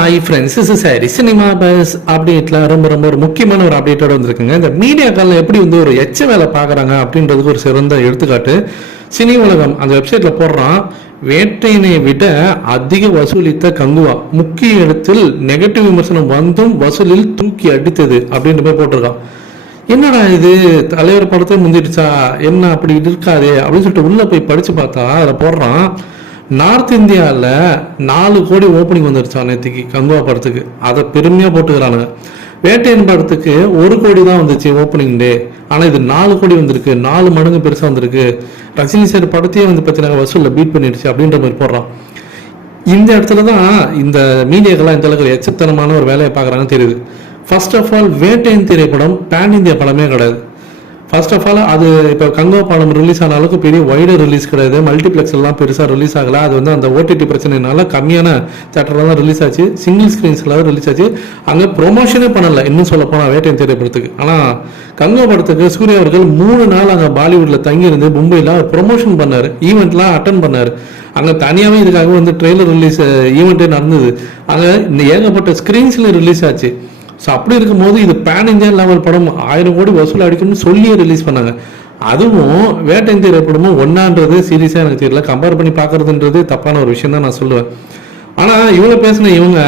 Hi friends is சாரி cinema buzz அப்டேட்ல ரொம்ப ரொம்ப ஒரு முக்கியமான ஒரு அப்டேட்டோட வந்திருக்குங்க. இந்த மீடியாக்கள் எப்படி வந்து ஒரு எச்ச வேலை பார்க்குறாங்க அப்படின்றதுக்கு ஒரு சிறந்த எடுத்துக்காட்டு. சினி உலகம் அந்த வெப்சைட்ல போடுறான். வேட்டையினை விட அதிக வசூலித்த கங்குவா முக்கிய இடத்தில் நெகட்டிவ் விமர்சனம் வந்தும் வசூலில் தூக்கி அடித்தது அப்படின்ற மாதிரி போட்டிருக்கான். என்னடா இது? தலைவர் படத்தை முந்திடுச்சா? என்ன அப்படி இருக்காதே? அப்படின்னு சொல்லிட்டு உள்ள போய் படிச்சு பார்த்தா அதில் போடுறான். நார்த் இந்தியாவில் நாலு கோடி ஓப்பனிங் வந்துருச்சா நேற்றுக்கு கங்குவா படத்துக்கு. அதை பெருமையாக போட்டுக்கிறானுங்க. வேட்டையன் படத்துக்கு ஒரு கோடி தான் வந்துச்சு ஓப்பனிங் டே ஆனால் இது நாலு கோடி வந்திருக்கு. நாலு மடங்கு பெருசாக வந்திருக்கு. ரஜினி சார் படத்தையே வந்து பார்த்தீங்கன்னா வசூலில் பீட் பண்ணிடுச்சு அப்படின்ற மாதிரி போடுறான். இந்த இடத்துல தான் இந்த மீடியாக்கெல்லாம் இந்த அளவுக்கு எச்சத்தனமான ஒரு வேலையை பார்க்குறாங்கன்னு தெரியுது. ஃபர்ஸ்ட் ஆஃப் ஆல் வேட்டையின் திரைப்படம் பேன் இந்தியா படமே கிடையாது. ஃபர்ஸ்ட் ஆஃப் ஆல் அது இப்போ கங்கோ பாலம் ரிலீஸ் ஆன அளவுக்கு பெரிய வைடர் ரிலீஸ் கிடையாது. மல்டிப்ளெக்ஸ் எல்லாம் பெருசாக ரிலீஸ் ஆகல. அது வந்து அந்த ஓடிடி பிரச்சனைனால கம்மியான தேட்டரில் தான் ரிலீஸ் ஆச்சு. சிங்கிள் ஸ்க்ரீன்ஸில் தான் ரிலீஸ் ஆச்சு. அங்கே ப்ரொமோஷனே பண்ணலை. இன்னும் சொல்ல போனால் வேட்டையின் திரைப்படத்துக்கு ஆனால் கங்கோ படத்துக்கு சூர்யா அவர்கள் மூணு நாள் அங்கே பாலிவுட்டில் தங்கியிருந்து மும்பையில் ப்ரொமோஷன் பண்ணார். ஈவெண்ட்லாம் அட்டன் பண்ணார். அங்கே தனியாகவே இதுக்காக வந்து ட்ரெய்லர் ரிலீஸ் ஈவெண்ட்டே நடந்தது. அங்கே இந்த ஏகப்பட்ட ஸ்க்ரீன்ஸில் ரிலீஸ் ஆச்சு. ஸோ அப்படி இருக்கும்போது இது பேன் இந்தியா லெவல் படம் ஆயிரம் கோடி வசூல் அடிக்கும்னு சொல்லியே ரிலீஸ் பண்ணாங்க. அதுவும் வேட்டைன் திரைப்படமும் ஒன்னான்றது சீரியஸாக எனக்கு தெரியல. கம்பேர் பண்ணி பார்க்கறதுன்றது தப்பான ஒரு விஷயம் தான் நான் சொல்லுவேன். ஆனால் இவங்க பேசின இவங்க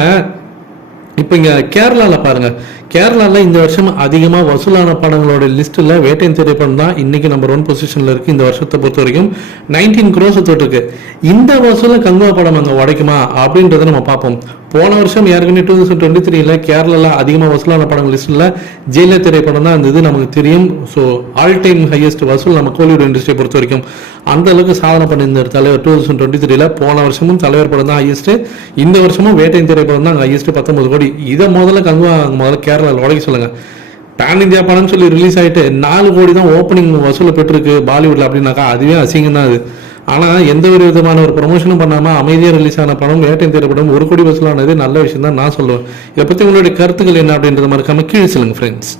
இப்போ இங்கே கேரளாவில் பாருங்க. கேரளாவில் இந்த வருஷம் அதிகமாக வசூலான படங்களோட லிஸ்ட்டில் வேட்டையின் திரைப்படம் தான் இன்னைக்கு நம்பர் ஒன் பொசிஷனில் இருக்குது இந்த வருஷத்தை பொறுத்த வரைக்கும். நைன்டீன் க்ரோஸ் தொட்டிருக்கு. இந்த வசூலை கங்குவா படம் அங்கே உடைக்குமா அப்படின்றத நம்ம பார்ப்போம். போன வருஷம் ஏற்கனவே டூ தௌசண்ட் டுவெண்ட்டி த்ரீல கேரளாவில் அதிகமாக வசூலான படங்கள் லிஸ்ட்டில் ஜெயிலர் திரைப்படம் தான் இருந்தது நமக்கு தெரியும். ஸோ ஆல் டைம் ஹையஸ்ட் வசூல் நம்ம கோலிவுட் இண்டஸ்ட்ரியை பொறுத்த வரைக்கும். அந்த அளவுக்கு சாதனை பண்ணியிருந்தார் தலைவர் டூ தௌசண்ட் டுவெண்ட்டி த்ரீல போன வருஷமும் தலைவர் படம் தான் ஹையஸ்ட் இந்த வருஷமும் வேட்டையின் திரைப்படம் தான் ஹையஸ்ட் பத்தொன்பது கோடி. இதை முதல்ல கங்குவா முதல்ல கேரளாவில் உடைக்க சொல்லுங்க. பேன் இந்தியா படம்னு சொல்லி ரிலீஸ் ஆயிட்டு நாலு கோடி தான் ஓப்பனிங் வசூலை பெற்றிருக்கு பாலிவுட்ல அப்படின்னாக்கா அதுவே அசிங்கம் தான் அது. ஆனால் எந்த ஒரு விதமான ஒரு ப்ரொமோஷனும் பண்ணாமல் அமைதியாக ரிலீஸ் ஆன படம் வேட்டையின் திரைப்படம் ஒரு கோடி வசூலானது நல்ல விஷயம் தான் நான் சொல்லுவேன். இதை பற்றி உங்களுடைய கருத்துக்கள் என்ன அப்படின்றது மறக்காம கீழே சொல்லுங்க ஃப்ரெண்ட்ஸ்